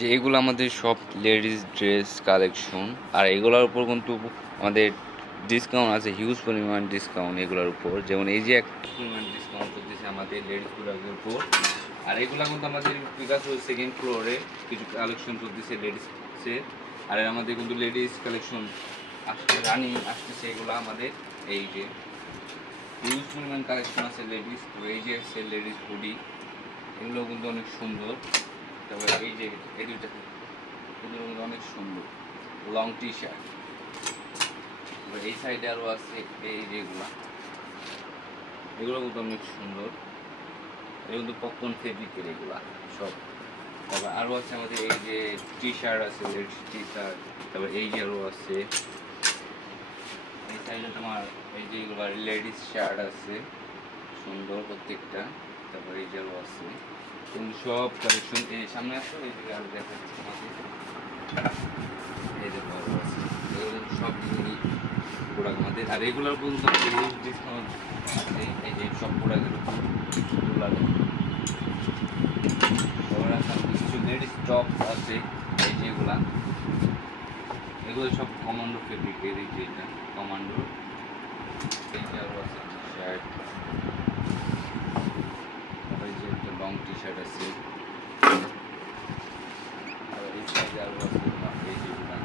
যে এগুলো আমাদের সব লেডিস ড্রেস কালেকশন, আর এগুলোর উপর কিন্তু আমাদের ডিসকাউন্ট আছে, হিউজ পরিমাণ ডিসকাউন্ট এগুলোর উপর। যেমন এই যে একটা পরিমাণ ডিসকাউন্ট করতেছে আমাদের লেডিসগুলোর উপর। আর এগুলো কিন্তু আমাদের পিকাসো সেকেন্ড ফ্লোরে কিছু কালেকশন চলতেছে লেডিসের। আর আমাদের কিন্তু লেডিস কালেকশন আসছে, রানিং আসতেছে এগুলো আমাদের। এই যে হিউজ পরিমাণ কালেকশন আছে লেডিস। তো এই যে আছে লেডিস হুডি, এগুলো কিন্তু অনেক সুন্দর। তারপরে এই যে এই দুইটা, এগুলো কিন্তু অনেক সুন্দর লং টি শার্ট। এই সাইডে আরও আছে এই যেগুলো, এগুলো কিন্তু অনেক সুন্দর। এগুলো কিন্তু পপকর্ন ফেব্রিকের এগুলা সব। তারপর আরও আছে আমাদের এই যে টি শার্ট আছে, লেডিস টি শার্ট। তারপর এই যে আরও আছে এই সাইডে তোমার এই যে এগুলো লেডিস শার্ট আছে সুন্দর প্রত্যেকটা। তারপর এই যে আরও আছে, কিন্তু সব কালেকশন এই সামনে আসো, এই দিকে আরও দেখাচ্ছি আমাদের। এই দেখো আরও আছে, এগুলো সব প্রোডাক্ট আমাদের। আর এগুলোর পর্যন্ত হিউজ ডিসকাউন্ট আছে এই যে সব প্রোডাক্টের উপর। কিছু লেডিস টপ আছে এই যেগুলা, এগুলো সব কমান্ডো ফেব্রিকের। এই যে এটা কমান্ডো, এই যে আরও আছে টি শার্ট। এই যে একটা লং টি শার্ট আছে। আর এই সাইডে আরও আছে এই যেগুলা,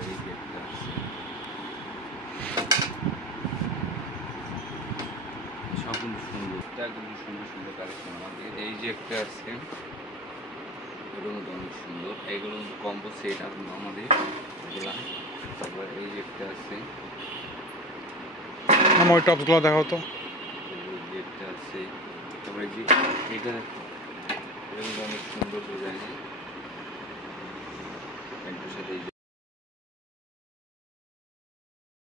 এই যে একটা আছে। সব কিন্তু সুন্দর, এটা কিন্তু সুন্দর সুন্দর কালেকশন আমাদের। এই যে একটা আছে, এগুলো কিন্তু অনেক সুন্দর। এগুলো কিন্তু কম্বো সেট আমাদের এগুলা। তারপর এই যে একটা আছে, আমার ওই টপসগুলো দেখাও তো। এই যে একটা আছে। তারপরে যে এটা দেখো, এটা কিন্তু অনেক সুন্দর ডিজাইন। একটু সাথে